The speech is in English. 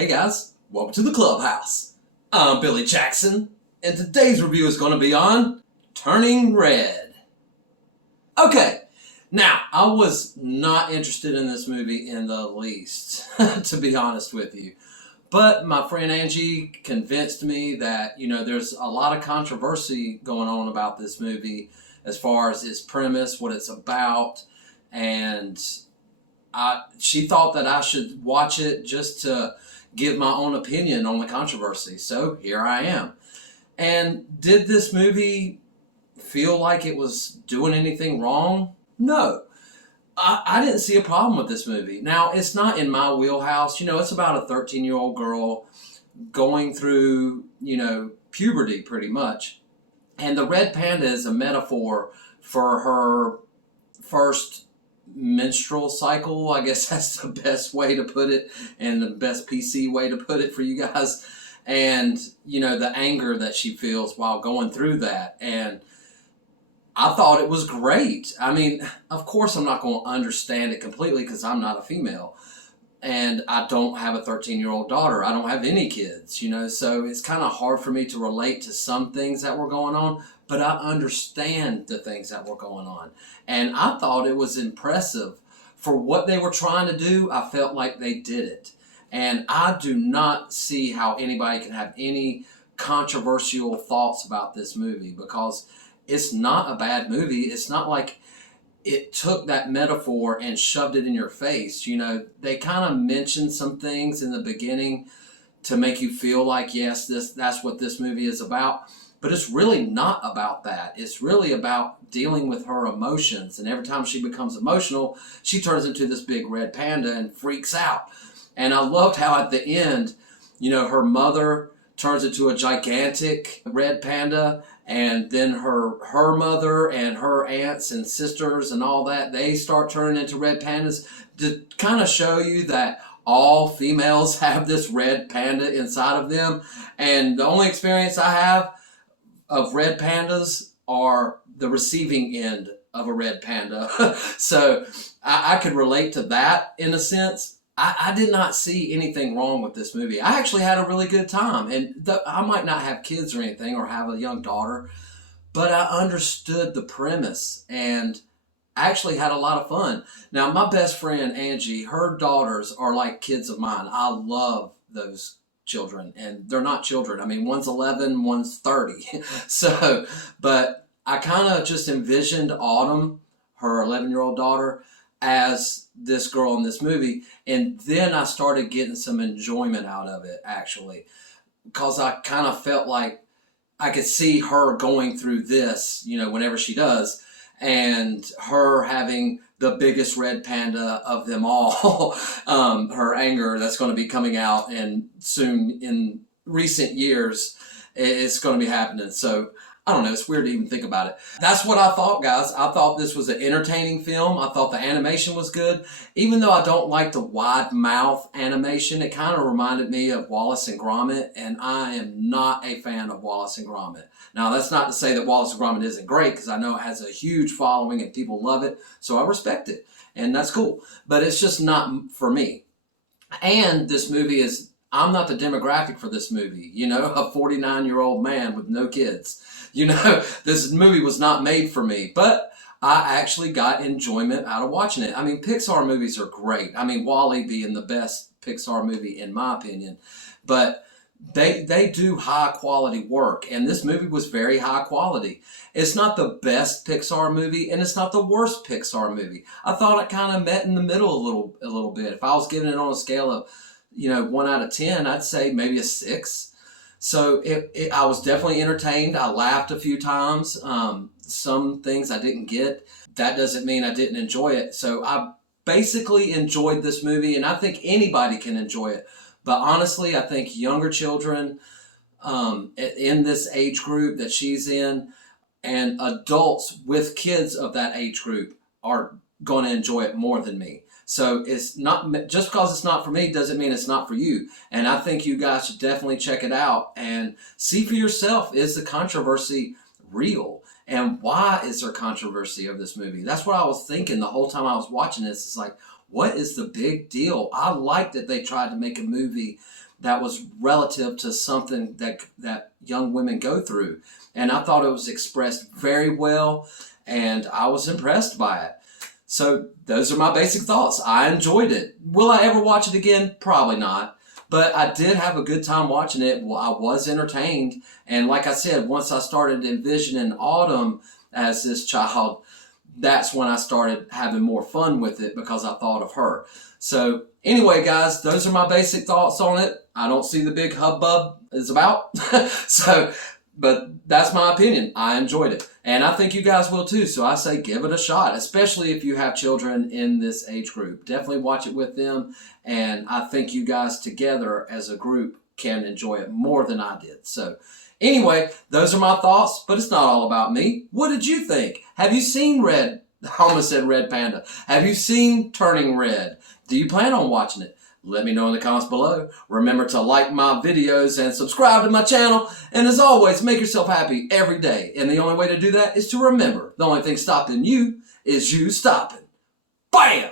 Hey guys, welcome to the Clubhouse. I'm Billy Jackson, and today's review is going to be on Turning Red. Okay, now, I was not interested in this movie in the least, to be honest with you. But my friend Angie convinced me that, there's a lot of controversy going on about this movie as far as its premise, what it's about, and she thought that I should watch it just to give my own opinion on the controversy. So here I am. And did this movie feel like it was doing anything wrong? No. I didn't see a problem with this movie. Now, it's not in my wheelhouse. It's about a 13-year-old girl going through, puberty pretty much. And the red panda is a metaphor for her first menstrual cycle. I guess that's the best way to put it and the best PC way to put it for you guys. And, the anger that she feels while going through that. And I thought it was great. I mean, of course I'm not going to understand it completely because I'm not a female. And I don't have a 13-year-old daughter. I don't have any kids, so it's kind of hard for me to relate to some things that were going on, but I understand the things that were going on. And I thought it was impressive. For what they were trying to do, I felt like they did it. And I do not see how anybody can have any controversial thoughts about this movie because it's not a bad movie. It's not like it took that metaphor and shoved it in your face. They kind of mentioned some things in the beginning to make you feel like, yes, that's what this movie is about. But it's really not about that. It's really about dealing with her emotions. And every time she becomes emotional, she turns into this big red panda and freaks out. And I loved how at the end, her mother turns into a gigantic red panda, and then her mother and her aunts and sisters and all that, they start turning into red pandas to kind of show you that all females have this red panda inside of them. And the only experience I have of red pandas are the receiving end of a red panda. So I could relate to that in a sense. I did not see anything wrong with this movie. I actually had a really good time. And I might not have kids or anything or have a young daughter, but I understood the premise and actually had a lot of fun. Now, my best friend, Angie, her daughters are like kids of mine. I love those children. And they're not children. I mean, one's 11, one's 30. But I kind of just envisioned Autumn, her 11-year-old daughter, as this girl in this movie, and then I started getting some enjoyment out of it, actually, because I kind of felt like I could see her going through this, whenever she does, and her having the biggest red panda of them all, her anger that's going to be coming out, and soon in recent years, it's going to be happening. So I don't know, it's weird to even think about it. That's what I thought, guys. I thought this was an entertaining film. I thought the animation was good. Even though I don't like the wide mouth animation, it kind of reminded me of Wallace and Gromit, and I am not a fan of Wallace and Gromit. Now, that's not to say that Wallace and Gromit isn't great, because I know it has a huge following and people love it, so I respect it, and that's cool. But it's just not for me. And this movie I'm not the demographic for this movie, a 49-year-old man with no kids. This movie was not made for me, but I actually got enjoyment out of watching it. I mean, Pixar movies are great. I mean, WALL-E being the best Pixar movie in my opinion, but they do high quality work, and this movie was very high quality. It's not the best Pixar movie, and it's not the worst Pixar movie. I thought it kind of met in the middle a little bit. If I was giving it on a scale of 1 out of 10, I'd say maybe a 6. So I was definitely entertained. I laughed a few times. Some things I didn't get. That doesn't mean I didn't enjoy it. So I basically enjoyed this movie, and I think anybody can enjoy it. But honestly, I think younger children in this age group that she's in, and adults with kids of that age group are going to enjoy it more than me. So it's not, just because it's not for me doesn't mean it's not for you. And I think you guys should definitely check it out and see for yourself, is the controversy real? And why is there controversy of this movie? That's what I was thinking the whole time I was watching this. It's like, what is the big deal? I like that they tried to make a movie that was relative to something that young women go through. And I thought it was expressed very well, and I was impressed by it. So those are my basic thoughts. I enjoyed it. Will I ever watch it again? Probably not. But I did have a good time watching it. Well, I was entertained. And like I said, once I started envisioning Autumn as this child, that's when I started having more fun with it because I thought of her. So anyway, guys, those are my basic thoughts on it. I don't see the big hubbub is about. But that's my opinion. I enjoyed it. And I think you guys will too. So I say give it a shot, especially if you have children in this age group. Definitely watch it with them. And I think you guys together as a group can enjoy it more than I did. So anyway, those are my thoughts, but it's not all about me. What did you think? Have you seen Red? I almost said Red Panda. Have you seen Turning Red? Do you plan on watching it? Let me know in the comments below. Remember to like my videos and subscribe to my channel. And as always, make yourself happy every day. And the only way to do that is to remember the only thing stopping you is you stopping. Bam!